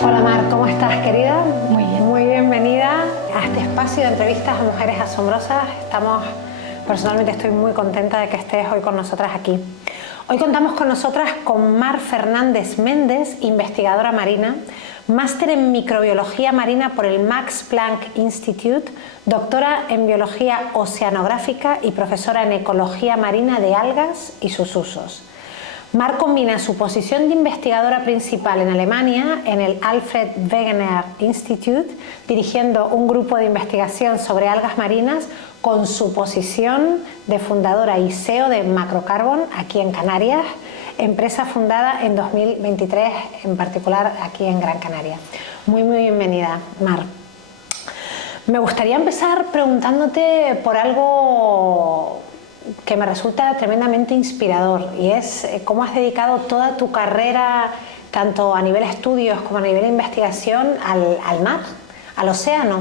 Hola Mar, ¿cómo estás, querida? Muy bien. Muy bienvenida a este espacio de entrevistas a mujeres asombrosas. Personalmente estoy muy contenta de que estés hoy con nosotras aquí. Hoy contamos con nosotras con Mar Fernández Méndez, investigadora marina, máster en microbiología marina por el Max Planck Institute, doctora en biología oceanográfica y profesora en ecología marina de algas y sus usos. Mar combina su posición de investigadora principal en Alemania, en el Alfred Wegener Institute, dirigiendo un grupo de investigación sobre algas marinas, con su posición de fundadora y CEO de Macrocarbon, aquí en Canarias, empresa fundada en 2023, en particular aquí en Gran Canaria. Muy bienvenida, Mar. Me gustaría empezar preguntándote por algo que me resulta tremendamente inspirador, y es cómo has dedicado toda tu carrera, tanto a nivel estudios como a nivel investigación, al mar, al océano.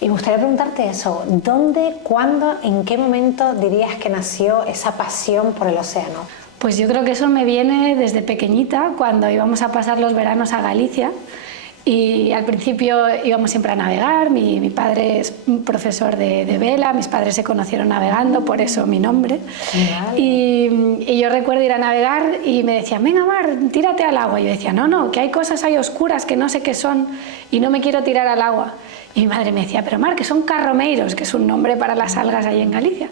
Y me gustaría preguntarte eso: ¿dónde, cuándo, en qué momento dirías que nació esa pasión por el océano? Pues yo creo que eso me viene desde pequeñita, cuando íbamos a pasar los veranos a Galicia. Y al principio íbamos siempre a navegar. Mi padre es profesor de vela, mis padres se conocieron navegando, por eso mi nombre. Y yo recuerdo ir a navegar y me decían: venga Mar, tírate al agua. Y yo decía: no, que hay cosas ahí oscuras que no sé qué son y no me quiero tirar al agua. Y mi madre me decía: pero Mar, que son carromeiros, que es un nombre para las algas ahí en Galicia.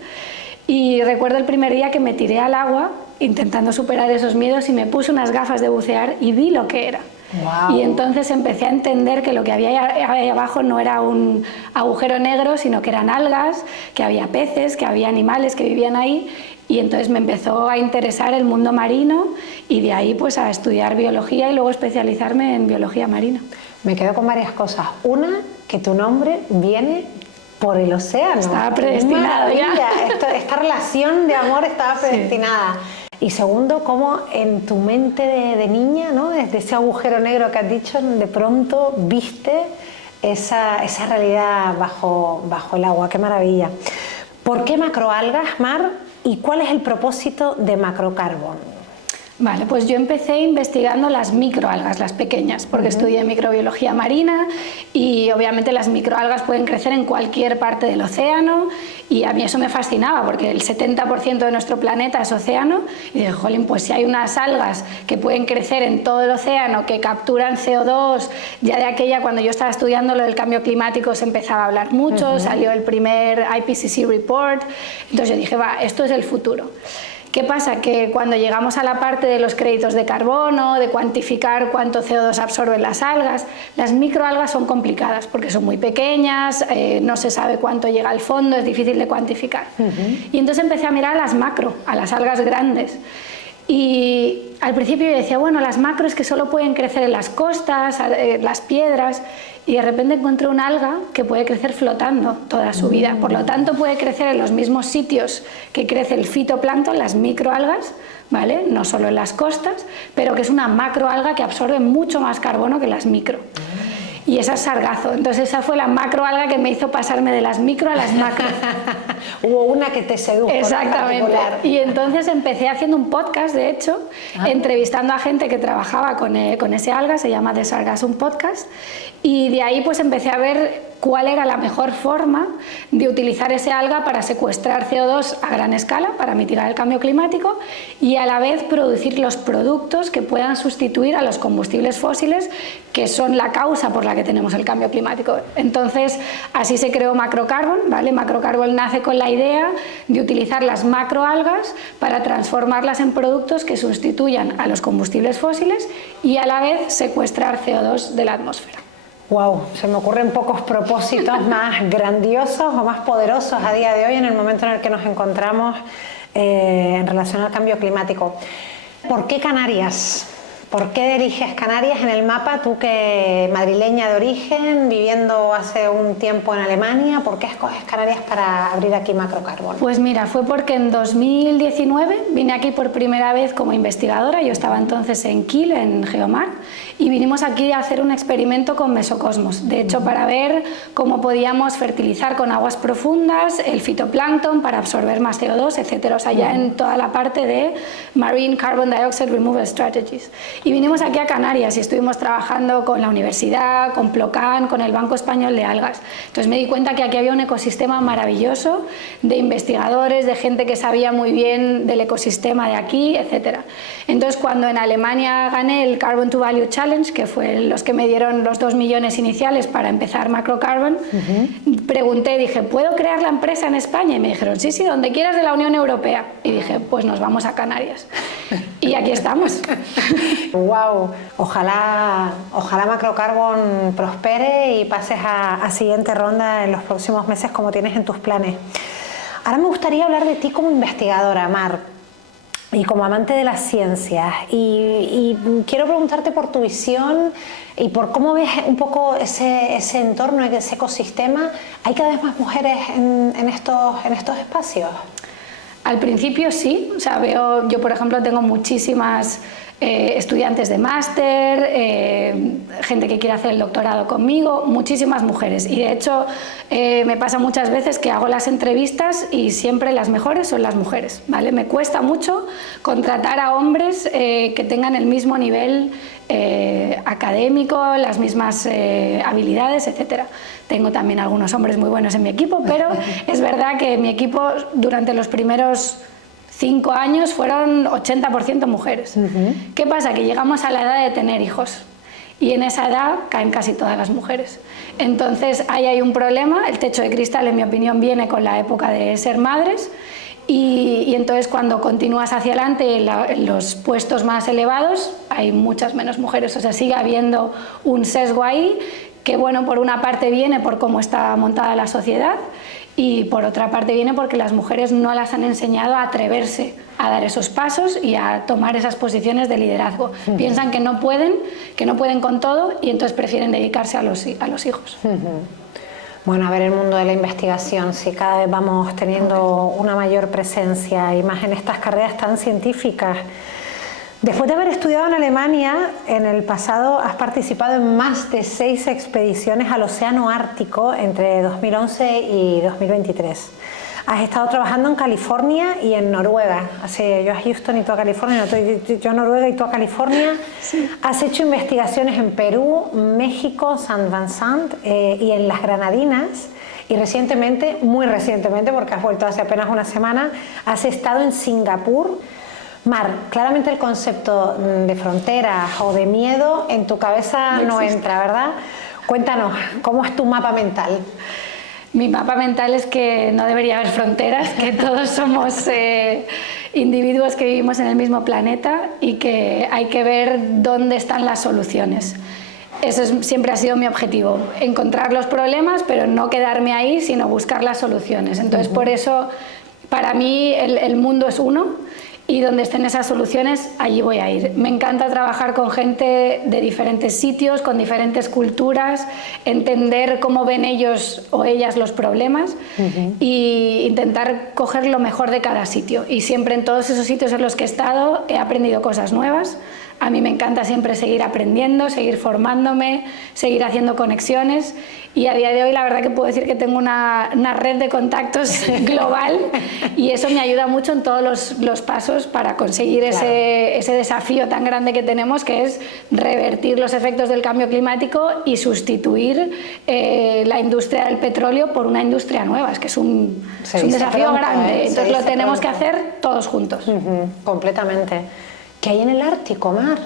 Y recuerdo el primer día que me tiré al agua intentando superar esos miedos y me puse unas gafas de bucear y vi lo que era. Wow. Y entonces empecé a entender que lo que había ahí abajo no era un agujero negro, sino que eran algas, que había peces, que había animales que vivían ahí. Y entonces me empezó a interesar el mundo marino, y de ahí pues a estudiar biología y luego especializarme en biología marina. Me quedo con varias cosas. Una, que tu nombre viene por el océano. Estaba predestinado ya. Esta relación de amor estaba predestinada. Sí. Y segundo, cómo en tu mente de niña, ¿no?, desde ese agujero negro que has dicho, de pronto viste esa realidad bajo el agua. ¡Qué maravilla! ¿Por qué macroalgas, Mar? ¿Y cuál es el propósito de Macrocarbon? Vale, pues yo empecé investigando las microalgas, las pequeñas, porque estudié microbiología marina, y obviamente las microalgas pueden crecer en cualquier parte del océano, y a mí eso me fascinaba porque el 70% de nuestro planeta es océano. Y dije: jolín, pues si hay unas algas que pueden crecer en todo el océano, que capturan CO2, ya de aquella, cuando yo estaba estudiando lo del cambio climático, se empezaba a hablar mucho, salió el primer IPCC report, entonces yo dije: va, esto es el futuro. ¿Qué pasa? Que cuando llegamos a la parte de los créditos de carbono, de cuantificar cuánto CO2 absorben las algas, las microalgas son complicadas porque son muy pequeñas, no se sabe cuánto llega al fondo, es difícil de cuantificar. Y entonces empecé a mirar a las macro, a las algas grandes. Y al principio yo decía: bueno, las macro es que solo pueden crecer en las costas, las piedras. Y de repente encontré una alga que puede crecer flotando toda su vida. Por lo tanto, puede crecer en los mismos sitios que crece el fitoplancton, las microalgas, ¿vale? No solo en las costas, pero que es una macroalga que absorbe mucho más carbono que las micro. Y esa es sargazo. Entonces esa fue la macroalga que me hizo pasarme de las micro a las macro. Hubo una que te sedujo. Exactamente. Y entonces empecé haciendo un podcast, de hecho, entrevistando a gente que trabajaba con ese alga, se llama The Sargassum Podcast, y de ahí pues empecé a ver cuál era la mejor forma de utilizar ese alga para secuestrar CO2 a gran escala, para mitigar el cambio climático, y a la vez producir los productos que puedan sustituir a los combustibles fósiles, que son la causa por la que tenemos el cambio climático. Entonces así se creó Macrocarbon, ¿vale? Macrocarbon nace con la idea de utilizar las macroalgas para transformarlas en productos que sustituyan a los combustibles fósiles y a la vez secuestrar CO2 de la atmósfera. Wow, se me ocurren pocos propósitos más grandiosos o más poderosos a día de hoy, en el momento en el que nos encontramos en relación al cambio climático. ¿Por qué Canarias? ¿Por qué eliges Canarias en el mapa? Tú, que madrileña de origen, viviendo hace un tiempo en Alemania, ¿por qué escoges Canarias para abrir aquí Macrocarbon? Pues mira, fue porque en 2019 vine aquí por primera vez como investigadora. Yo estaba entonces en Kiel, en Geomar, y vinimos aquí a hacer un experimento con mesocosmos, de hecho para ver cómo podíamos fertilizar con aguas profundas el fitoplancton para absorber más CO2, etc. O sea, ya en toda la parte de Marine Carbon Dioxide Removal Strategies. y vinimos aquí a Canarias y estuvimos trabajando con la universidad, con Plocan, con el Banco Español de Algas. Entonces me di cuenta que aquí había un ecosistema maravilloso de investigadores, de gente que sabía muy bien del ecosistema de aquí, etc. Entonces cuando en Alemania gané el Carbon to Value Challenge, que fue los que me dieron los 2 millones iniciales para empezar Macrocarbon, pregunté, dije, ¿puedo crear la empresa en España? Y me dijeron, sí, sí, donde quieras de la Unión Europea. Y dije, pues nos vamos a Canarias. Y aquí estamos. ¡Wow! Ojalá Macrocarbon prospere y pases a siguiente ronda en los próximos meses como tienes en tus planes. Ahora me gustaría hablar de ti como investigadora, Mar, y como amante de las ciencias. Y quiero preguntarte por tu visión y por cómo ves un poco ese entorno, ese ecosistema. ¿Hay cada vez más mujeres en estos espacios? Al principio sí, o sea, yo por ejemplo tengo muchísimas estudiantes de máster, gente que quiere hacer el doctorado conmigo, muchísimas mujeres, y de hecho me pasa muchas veces que hago las entrevistas y siempre las mejores son las mujeres, ¿vale? Me cuesta mucho contratar a hombres que tengan el mismo nivel académico, las mismas habilidades, etc. Tengo también algunos hombres muy buenos en mi equipo, pero es verdad que mi equipo durante los primeros 5 años fueron 80% mujeres. ¿Qué pasa? Que llegamos a la edad de tener hijos y en esa edad caen casi todas las mujeres. Entonces ahí hay un problema. El techo de cristal, en mi opinión, viene con la época de ser madres. Y entonces cuando continúas hacia adelante en los puestos más elevados hay muchas menos mujeres, o sea, sigue habiendo un sesgo ahí que, bueno, por una parte viene por cómo está montada la sociedad y por otra parte viene porque las mujeres no las han enseñado a atreverse a dar esos pasos y a tomar esas posiciones de liderazgo. Piensan que no pueden con todo y entonces prefieren dedicarse a los hijos. Bueno, a ver, el mundo de la investigación, sí, cada vez vamos teniendo una mayor presencia y más en estas carreras tan científicas. Después de haber estudiado en Alemania, en el pasado has participado en más de 6 expediciones al Océano Ártico entre 2011 y 2023. Has estado trabajando en California y en Noruega. Así, yo a Houston y tú a California, yo a Noruega y tú a California. Sí. Has hecho investigaciones en Perú, México, San Vincent y en las Granadinas. Y recientemente, muy recientemente, porque has vuelto hace apenas una semana, has estado en Singapur. Mar, claramente el concepto de fronteras o de miedo en tu cabeza no entra, ¿verdad? Cuéntanos, ¿cómo es tu mapa mental? Mi mapa mental es que no debería haber fronteras, que todos somos individuos que vivimos en el mismo planeta y que hay que ver dónde están las soluciones. Eso siempre ha sido mi objetivo, encontrar los problemas, pero no quedarme ahí, sino buscar las soluciones. Entonces, por eso, para mí, el mundo es uno. Y donde estén esas soluciones, allí voy a ir. Me encanta trabajar con gente de diferentes sitios, con diferentes culturas, entender cómo ven ellos o ellas los problemas e intentar coger lo mejor de cada sitio. Y siempre en todos esos sitios en los que he estado he aprendido cosas nuevas. A mí me encanta siempre seguir aprendiendo, seguir formándome, seguir haciendo conexiones y a día de hoy la verdad que puedo decir que tengo una red de contactos global y eso me ayuda mucho en todos los pasos para conseguir ese desafío tan grande que tenemos, que es revertir los efectos del cambio climático y sustituir la industria del petróleo por una industria nueva. Es que es un desafío grande, entonces lo tenemos que hacer todos juntos. Completamente. ¿Qué hay en el Ártico, Mar?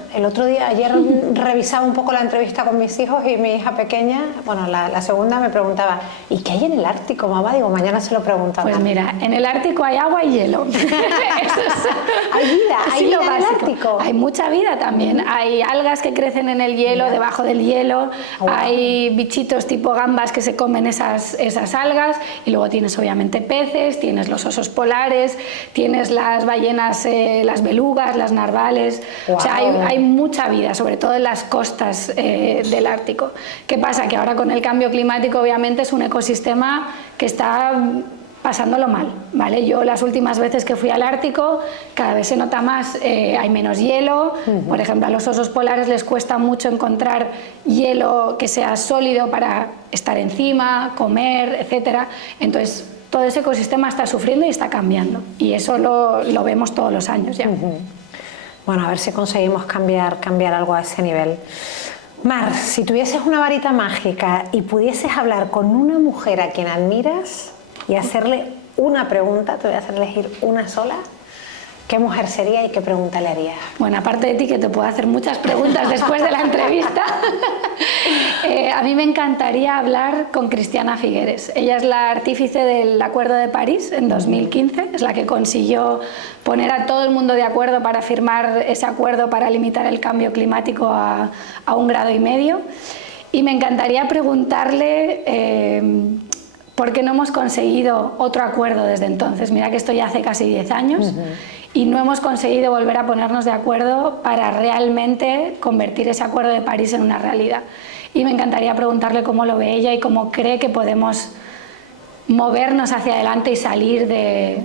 Ayer revisaba un poco la entrevista con mis hijos y mi hija pequeña, bueno, la segunda me preguntaba, ¿y qué hay en el Ártico, mamá? Digo, mañana se lo pregunto. Pues mira, en el Ártico hay agua y hielo. ¿Hay vida? ¿Hay vida en el Ártico? Hay mucha vida también. Hay algas que crecen en el hielo, debajo del hielo. Hay bichitos tipo gambas que se comen esas algas. Y luego tienes obviamente peces, tienes los osos polares, tienes las ballenas, las belugas, las narvales. O sea, hay mucha vida, sobre todo en las costas del Ártico. ¿Qué pasa? Que ahora con el cambio climático obviamente es un ecosistema que está pasándolo mal, ¿vale? Yo las últimas veces que fui al Ártico cada vez se nota más, hay menos hielo. Por ejemplo, a los osos polares les cuesta mucho encontrar hielo que sea sólido para estar encima, comer, etcétera. Entonces todo ese ecosistema está sufriendo y está cambiando y eso lo vemos todos los años ya. Bueno, a ver si conseguimos cambiar algo a ese nivel. Mar, si tuvieses una varita mágica y pudieses hablar con una mujer a quien admiras y hacerle una pregunta, te voy a hacer elegir una sola, ¿qué mujer sería y qué pregunta le harías? Bueno, aparte de ti, que te puedo hacer muchas preguntas después de la entrevista, a mí me encantaría hablar con Christiana Figueres. Ella es la artífice del Acuerdo de París en 2015, es la que consiguió poner a todo el mundo de acuerdo para firmar ese acuerdo para limitar el cambio climático a 1,5 grados. Y me encantaría preguntarle por qué no hemos conseguido otro acuerdo desde entonces. Mira que esto ya hace casi 10 años. Y no hemos conseguido volver a ponernos de acuerdo para realmente convertir ese Acuerdo de París en una realidad. Y me encantaría preguntarle cómo lo ve ella y cómo cree que podemos movernos hacia adelante y salir de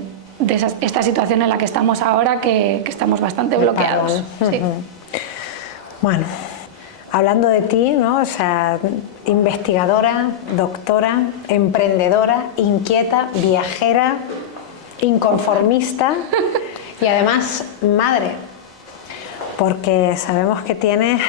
esta situación en la que estamos ahora, que estamos bastante bloqueados. Sí. Bueno, hablando de ti, ¿no? O sea, investigadora, doctora, emprendedora, inquieta, viajera, inconformista y además madre, porque sabemos que tienes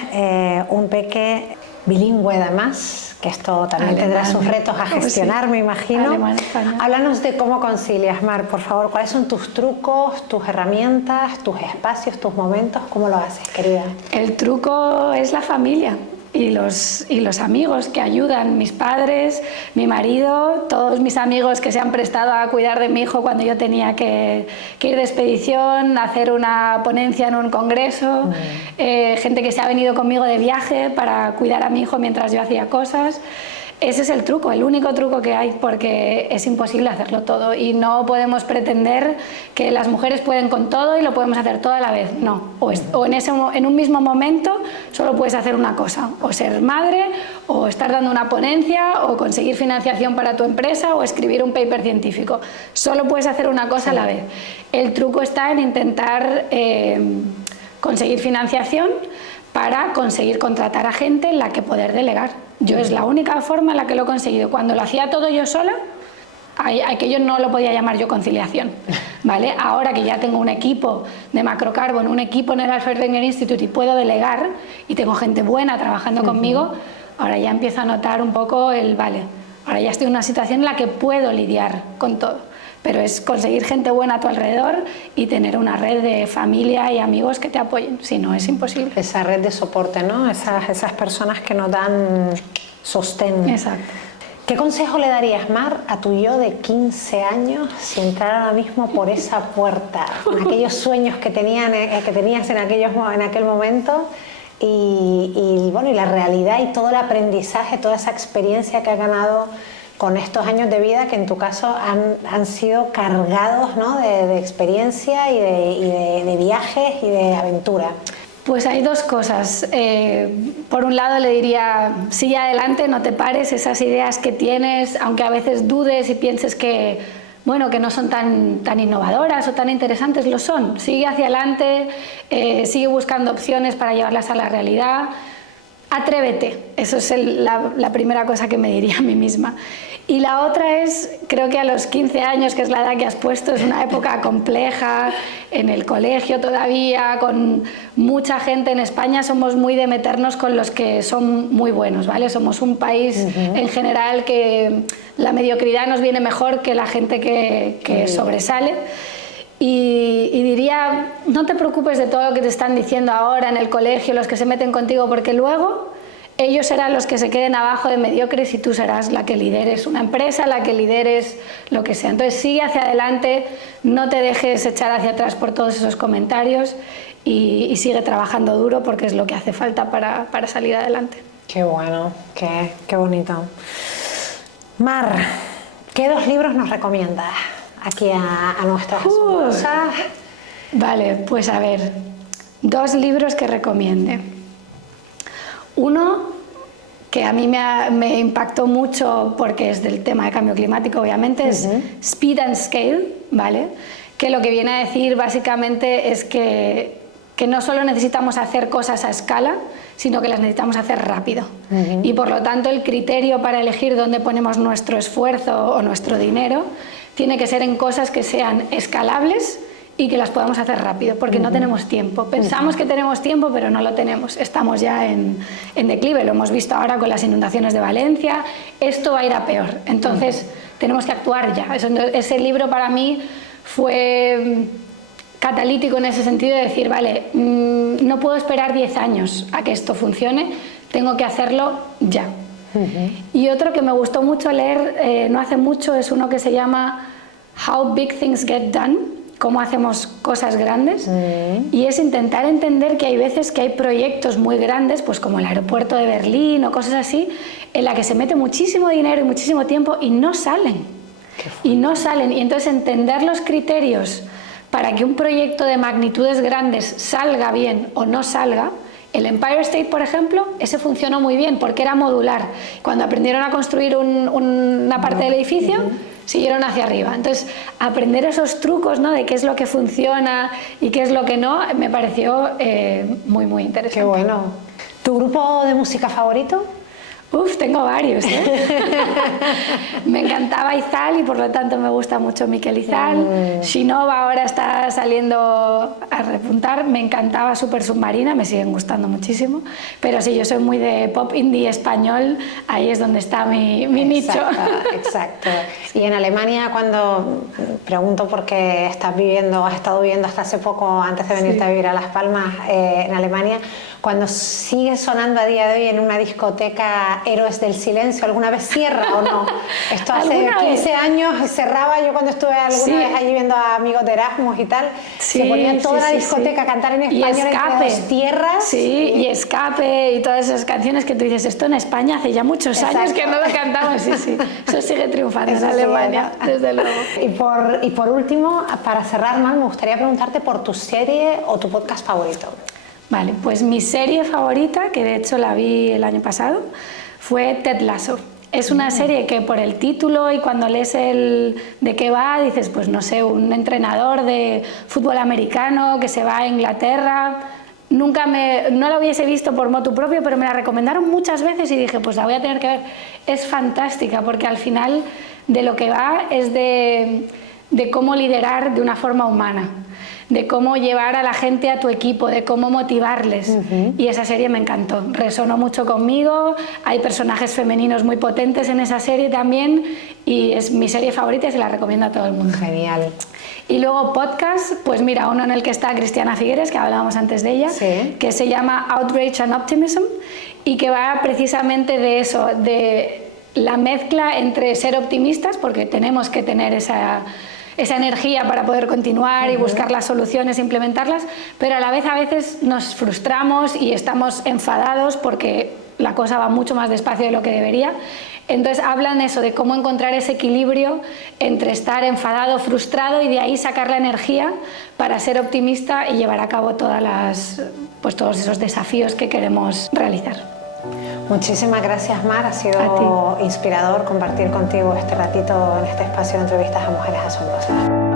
un peque bilingüe además, que esto también tendrá sus retos a gestionar, me imagino. Alemán, español. Háblanos de cómo concilias, Mar, por favor. ¿Cuáles son tus trucos, tus herramientas, tus espacios, tus momentos? ¿Cómo lo haces, querida? El truco es la familia y los amigos que ayudan, mis padres, mi marido, todos mis amigos que se han prestado a cuidar de mi hijo cuando yo tenía que ir de expedición, hacer una ponencia en un congreso, gente que se ha venido conmigo de viaje para cuidar a mi hijo mientras yo hacía cosas. Ese es el truco, el único truco que hay, porque es imposible hacerlo todo y no podemos pretender que las mujeres pueden con todo y lo podemos hacer todo a la vez. No, o en un mismo momento solo puedes hacer una cosa, o ser madre, o estar dando una ponencia, o conseguir financiación para tu empresa, o escribir un paper científico. Solo puedes hacer una cosa a la vez. El truco está en intentar conseguir financiación para conseguir contratar a gente en la que poder delegar. Yo es la única forma en la que lo he conseguido. Cuando lo hacía todo yo sola, aquello no lo podía llamar yo conciliación, ¿vale? Ahora que ya tengo un equipo de Macrocarbon, un equipo en el Alfred Wenger Institute y puedo delegar y tengo gente buena trabajando conmigo, ahora ya empiezo a notar un poco vale, ahora ya estoy en una situación en la que puedo lidiar con todo. Pero es conseguir gente buena a tu alrededor y tener una red de familia y amigos que te apoyen, si no es imposible. Esa red de soporte, ¿no? Esas personas que nos dan sostén. Exacto. ¿Qué consejo le darías, Mar, a tu yo de 15 años si entrara ahora mismo por esa puerta, con aquellos sueños que tenías en aquel momento y la realidad y todo el aprendizaje, toda esa experiencia que has ganado con estos años de vida que en tu caso han sido cargados, ¿no? de experiencia y de viajes y de aventura? Pues hay dos cosas. Por un lado le diría, sigue adelante, no te pares, esas ideas que tienes, aunque a veces dudes y pienses que no son tan innovadoras o tan interesantes, lo son. Sigue hacia adelante, sigue buscando opciones para llevarlas a la realidad. Atrévete, eso es la primera cosa que me diría a mí misma. Y la otra es, creo que a los 15 años, que es la edad que has puesto, es una época compleja, en el colegio todavía, con mucha gente. En España somos muy de meternos con los que son muy buenos, ¿vale? Somos un país en general que la mediocridad nos viene mejor que la gente que sobresale. Y diría, no te preocupes de todo lo que te están diciendo ahora en el colegio, los que se meten contigo, porque luego ellos serán los que se queden abajo de mediocres y tú serás la que lideres una empresa, la que lideres lo que sea. Entonces sigue hacia adelante, no te dejes echar hacia atrás por todos esos comentarios y sigue trabajando duro porque es lo que hace falta para salir adelante. Qué bueno, qué bonito. Mar, ¿qué 2 libros nos recomiendas aquí a nuestras asombrosas? Vale, pues a ver, 2 libros que recomiende. Uno que a mí me impactó mucho porque es del tema de cambio climático, obviamente, es Speed and Scale, ¿vale? Que lo que viene a decir básicamente es que no solo necesitamos hacer cosas a escala, sino que las necesitamos hacer rápido. Y por lo tanto el criterio para elegir dónde ponemos nuestro esfuerzo o nuestro dinero tiene que ser en cosas que sean escalables y que las podamos hacer rápido, porque no tenemos tiempo. Pensamos que tenemos tiempo, pero no lo tenemos. Estamos ya en declive, lo hemos visto ahora con las inundaciones de Valencia. Esto va a ir a peor, entonces tenemos que actuar ya. Ese libro para mí fue catalítico en ese sentido de decir, vale, no puedo esperar 10 años a que esto funcione, tengo que hacerlo ya. Y otro que me gustó mucho leer no hace mucho es uno que se llama How Big Things Get Done, cómo hacemos cosas grandes, y es intentar entender que hay veces que hay proyectos muy grandes, pues como el aeropuerto de Berlín o cosas así, en la que se mete muchísimo dinero y muchísimo tiempo y no salen. Y entonces entender los criterios para que un proyecto de magnitudes grandes salga bien o no salga. El Empire State, por ejemplo, ese funcionó muy bien porque era modular. Cuando aprendieron a construir una parte del edificio, siguieron hacia arriba. Entonces, aprender esos trucos, ¿no?, de qué es lo que funciona y qué es lo que no, me pareció muy, muy interesante. Qué bueno. ¿Tu grupo de música favorito? Uf, tengo varios, ¿eh? Me encantaba Izal y por lo tanto me gusta mucho Miquel Izal. Shinova ahora está saliendo a repuntar. Me encantaba Super Submarina, me siguen gustando muchísimo. Pero sí, yo soy muy de pop indie español, ahí es donde está mi nicho. Exacto. Y en Alemania, cuando pregunto por qué has estado viviendo hasta hace poco, antes de venirte a vivir a Las Palmas, en Alemania, cuando sigue sonando a día de hoy en una discoteca Héroes del Silencio, ¿alguna vez cierra o no? Esto hace 15 años cerraba. Yo cuando estuve alguna vez allí viendo a amigos de Erasmus y tal, se ponían toda la discoteca a cantar en español entre dos tierras. Sí, y Escape y todas esas canciones que tú dices, esto en España hace ya muchos años que no lo cantamos. Sí, eso sigue triunfando en Alemania, desde luego. Y por último, para cerrar, Mar, me gustaría preguntarte por tu serie o tu podcast favorito. Vale, pues mi serie favorita, que de hecho la vi el año pasado, fue Ted Lasso. Es una serie que por el título y cuando lees de qué va, dices, pues no sé, un entrenador de fútbol americano que se va a Inglaterra. No la hubiese visto por motu propio, pero me la recomendaron muchas veces y dije, pues la voy a tener que ver. Es fantástica porque al final de lo que va es de cómo liderar de una forma humana, de cómo llevar a la gente a tu equipo, de cómo motivarles. Y esa serie me encantó, resonó mucho conmigo, hay personajes femeninos muy potentes en esa serie también y es mi serie favorita y se la recomiendo a todo el mundo. Genial. Y luego podcast, pues mira, uno en el que está Cristiana Figueres, que hablábamos antes de ella, que se llama Outrage and Optimism y que va precisamente de eso, de la mezcla entre ser optimistas, porque tenemos que tener esa energía para poder continuar y buscar las soluciones e implementarlas, pero a la vez a veces nos frustramos y estamos enfadados porque la cosa va mucho más despacio de lo que debería. Entonces hablan eso de cómo encontrar ese equilibrio entre estar enfadado, frustrado y de ahí sacar la energía para ser optimista y llevar a cabo todos esos desafíos que queremos realizar. Muchísimas gracias, Mar, ha sido inspirador compartir contigo este ratito en este espacio de entrevistas a Mujeres Asombrosas.